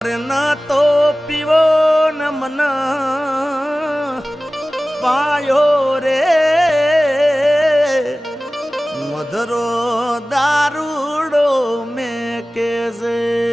ન તો પીવો ન મન પાયો રે મધરો દારૂડો મેં કે છે